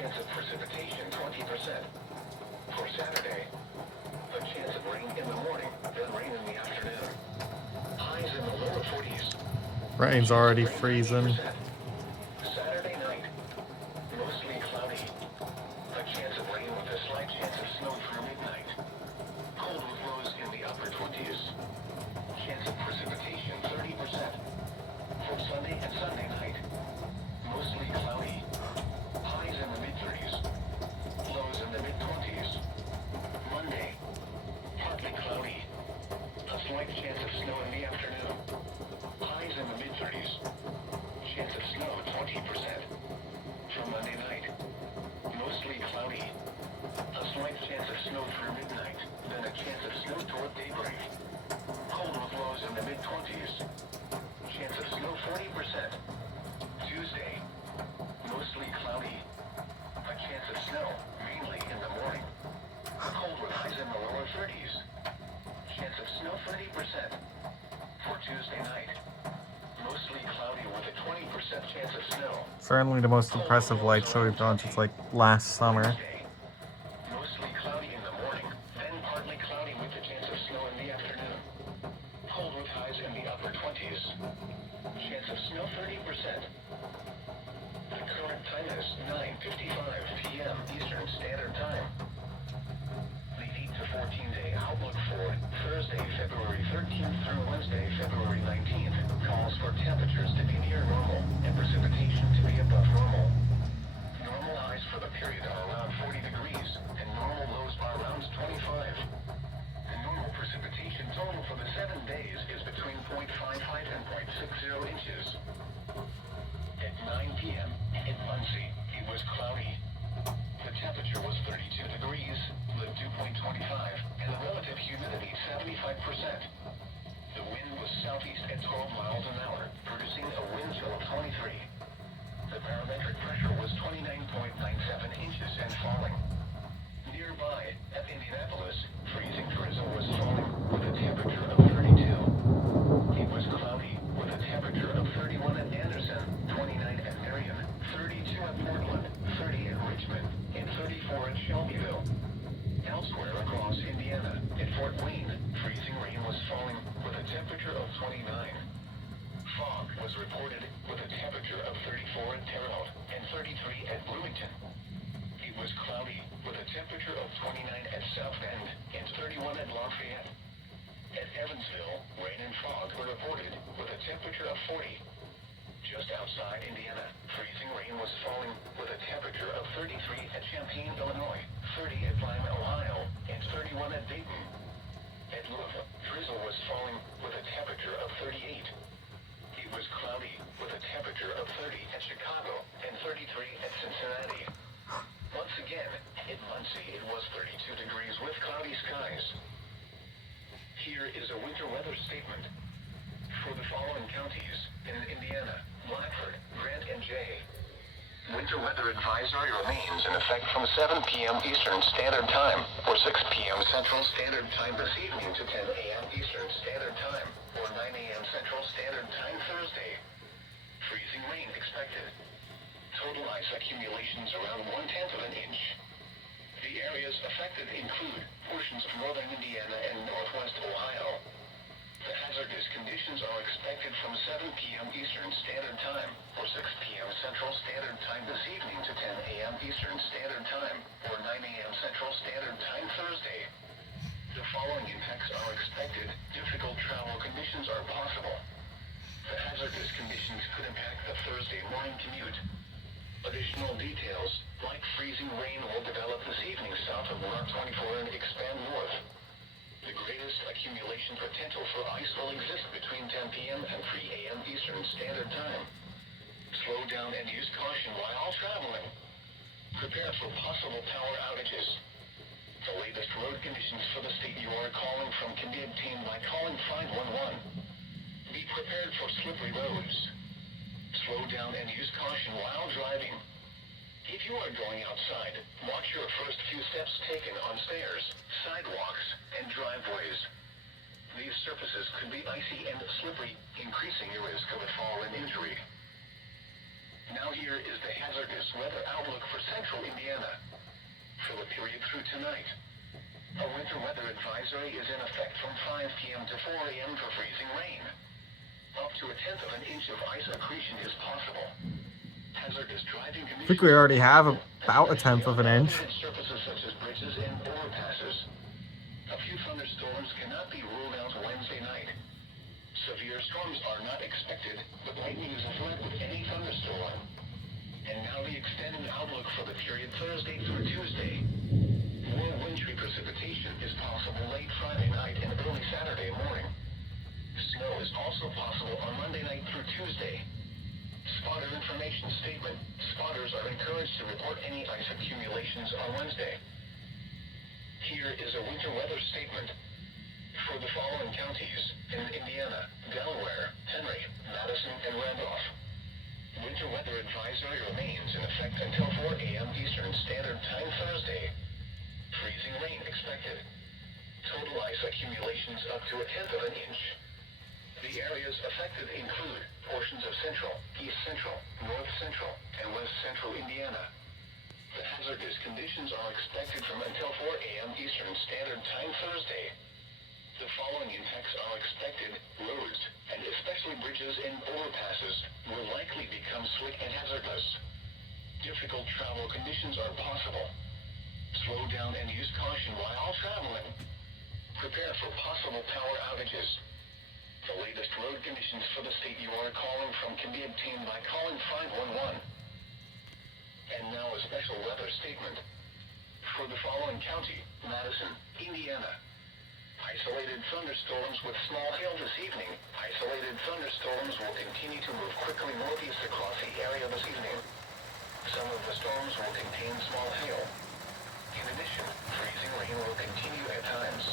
chance of precipitation 20%. For Saturday, a chance of rain in the morning, then rain in the afternoon. Highs in the lower 40s. Rain's already freezing. Saturday night, mostly cloudy. A chance of rain with a slight chance of snow through midnight. Cold with lows in the upper 20s. Chance of precipitation 30%. For Sunday and Sunday night, mostly cloudy. Highs in the mid-30s. Lows in the mid-20s. Monday, partly cloudy. A slight chance of snow in the afternoon. Highs in the mid-30s. Chance of snow 20%. For Monday night, mostly cloudy. A slight chance of snow through midnight, then a chance of snow toward daybreak. Cold with lows in the mid-20s. Chance of snow 40%. Tuesday, mostly cloudy. A chance of snow, mainly in the morning. Cold with highs in the lower 30s. Chance of snow 30%. For Tuesday night, mostly cloudy with a 20% chance of snow. Certainly the most impressive light show we've done since like last summer. Wednesday, mostly cloudy in the morning, then partly cloudy with a chance of snow in the afternoon. Cold with highs in the upper 20s. Chance of snow 30%. The current time is 9:55 p.m. Eastern Standard Time. The 8 to 14 day outlook for Thursday, February 13th through Wednesday, February 19th calls for temperatures to be near normal and precipitation to be above normal. Normal highs for the period are around 40 degrees and normal lows are around 25. The normal precipitation total for the 7 days is between 0.55 and 0.60 inches. At 9 p.m. in Muncie, it was cloudy. The temperature was 32 degrees, the dew point 25, and the relative humidity 75%. The wind was southeast at 12 miles an hour, producing a wind chill of 23. The barometric pressure was 29.97 inches and falling. Nearby, at Indianapolis, freezing drizzle was falling with a temperature of 32. It was cloudy with a temperature of 31 at Anderson, 29 at Marion, 32 at Portland, 30 at Richmond, and 34 at Shelbyville. Elsewhere across Indiana, at Fort Wayne, freezing rain was falling with a temperature of 29. Fog was reported with a temperature of 34 at Terre Haute and 33 at Bloomington. It was cloudy with a temperature of 29 at South Bend and 31 at Lafayette. At Evansville, rain and fog were reported with a temperature of 40. Just outside Indiana, freezing rain was falling with a temperature of 33 at Champaign, Illinois, 30 at Lima, Ohio, and 31 at Dayton. At Louisville, drizzle was falling with a temperature of 38. It was cloudy with a temperature of 30 at Chicago and 33 at Cincinnati. Once again, in Muncie, it was 32 degrees with cloudy skies. Here is a winter weather statement. For the following counties in Indiana, Blackford, Grant, and Jay. Winter weather advisory remains in effect from 7 p.m. Eastern Standard Time, or 6 p.m. Central Standard Time this evening to 10 a.m. Eastern Standard Time, or 9 a.m. Central Standard Time Thursday. Freezing rain expected. Total ice accumulations around 1/10 of an inch. The areas affected include portions of northern Indiana and northwest Ohio. The hazardous conditions are expected from 7 p.m. Eastern Standard Time, or 6 p.m. Central Standard Time this evening to 10 a.m. Eastern Standard Time, or 9 a.m. Central Standard Time Thursday. The following impacts are expected. Difficult travel conditions are possible. The hazardous conditions could impact the Thursday morning commute. Additional details, like freezing rain, will develop this evening south of Route 24 and expand north. The greatest accumulation potential for ice will exist between 10 p.m. and 3 a.m. Eastern Standard Time. Slow down and use caution while traveling. Prepare for possible power outages. The latest road conditions for the state you are calling from can be obtained by calling 511. Be prepared for slippery roads. Slow down and use caution while driving. If you are going outside, watch your first few steps taken on stairs, sidewalks, and driveways. These surfaces could be icy and slippery, increasing your risk of a fall and injury. Now here is the hazardous weather outlook for central Indiana. For the period through tonight, a winter weather advisory is in effect from 5 p.m. to 4 a.m. for freezing rain. Up to 1/10 of an inch of ice accretion is possible. Hazardous driving conditions. I think we already have about 1/10 of an inch. Surfaces such as bridges and overpasses. A few thunderstorms cannot be ruled out Wednesday night. Severe storms are not expected, but lightning is a threat with any thunderstorm. And now the extended outlook for the period Thursday through Tuesday. More wintry precipitation is possible late Friday night and early Saturday morning. Snow is also possible on Monday night through Tuesday. Spotter information statement. Spotters are encouraged to report any ice accumulations on Wednesday. Here is a winter weather statement. For the following counties in Indiana, Delaware, Henry, Madison, and Randolph. Winter weather advisory remains in effect until 4 a.m. Eastern Standard Time Thursday. Freezing rain expected. Total ice accumulations up to 1/10 of an inch. The areas affected include portions of central, east central, north central, and west central Indiana. The hazardous conditions are expected from until 4 a.m. Eastern Standard Time Thursday. The following impacts are expected. Roads, and especially bridges and overpasses, will likely become slick and hazardous. Difficult travel conditions are possible. Slow down and use caution while traveling. Prepare for possible power outages. The latest road conditions for the state you are calling from can be obtained by calling 511. And now a special weather statement. For the following county, Madison, Indiana. Isolated thunderstorms with small hail this evening. Isolated thunderstorms will continue to move quickly northeast across the area this evening. Some of the storms will contain small hail. In addition, freezing rain will continue at times.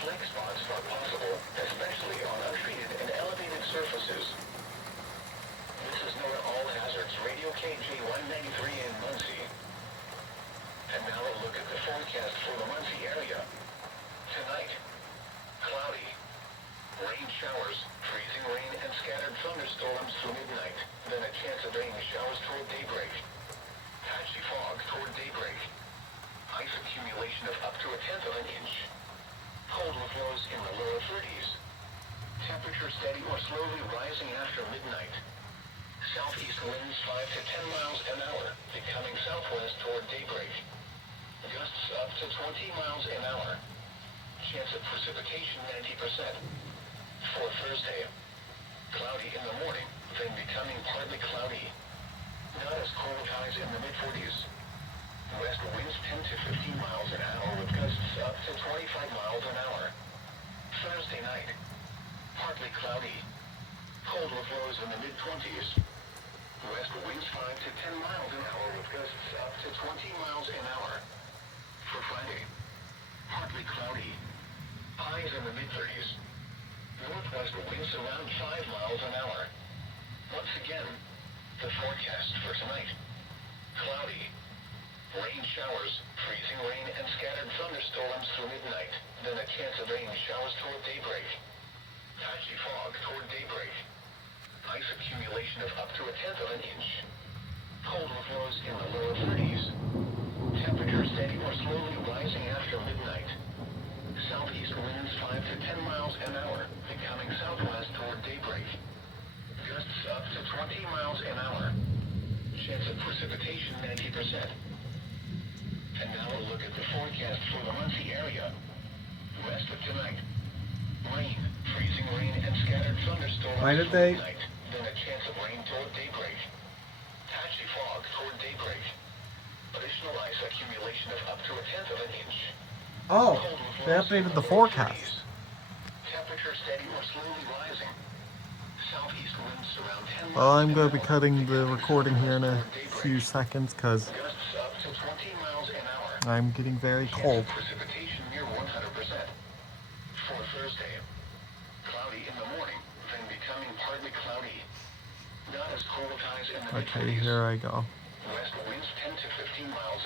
Slake spots are possible, especially on untreated and elevated surfaces. This is NOAA All Hazards Radio KJ193 in Muncie. And now a look at the forecast for the Muncie area. Tonight, cloudy. Rain showers, freezing rain, and scattered thunderstorms through midnight. Then a chance of rain showers toward daybreak. Patchy fog toward daybreak. Ice accumulation of up to 1/10 of an inch. Cold with lows in the lower 30s. Temperature steady or slowly rising after midnight. Southeast winds 5 to 10 miles an hour, becoming southwest toward daybreak. Gusts up to 20 miles an hour. Chance of precipitation 90%. For Thursday, cloudy in the morning, then becoming partly cloudy. Not as cold highs in the mid-40s. West winds 10 to 15 miles an hour with gusts up to 25 miles an hour. Thursday night, partly cloudy. Cold with lows in the mid-20s. West winds 5 to 10 miles an hour with gusts up to 20 miles an hour. For Friday, partly cloudy. Highs in the mid-30s. Northwest winds around 5 miles an hour. Once again, the forecast for tonight. Cloudy. Rain showers, freezing rain, and scattered thunderstorms through midnight. Then a chance of rain showers toward daybreak. Patchy fog toward daybreak. Ice accumulation of up to 1/10 of an inch. Cold with lows in the lower 30s. Temperature steady or slowly rising after midnight. Southeast winds 5 to 10 miles an hour, becoming southwest toward daybreak. Gusts up to 20 miles an hour. Chance of precipitation 90%. And now a look at the forecast for the Muncie area. West of tonight. Rain, freezing rain, and scattered thunderstorms. Why did they? Tonight. Then a chance of rain toward daybreak. Patchy fog toward daybreak. Additional ice accumulation of up to 1/10 of an inch. Oh, they updated the forecast. Temperature steady or slowly rising. Southeast winds around 10 miles Well, I'm going to an be hour. cutting the recording here in a few seconds because Gusts up to 20 miles an hour. I'm getting very Chance cold. of precipitation near 100%. For Thursday, cloudy in the morning, then becoming partly cloudy. Not as cold highs in the Okay, mid-40s. here I go. West winds 10 to 15 miles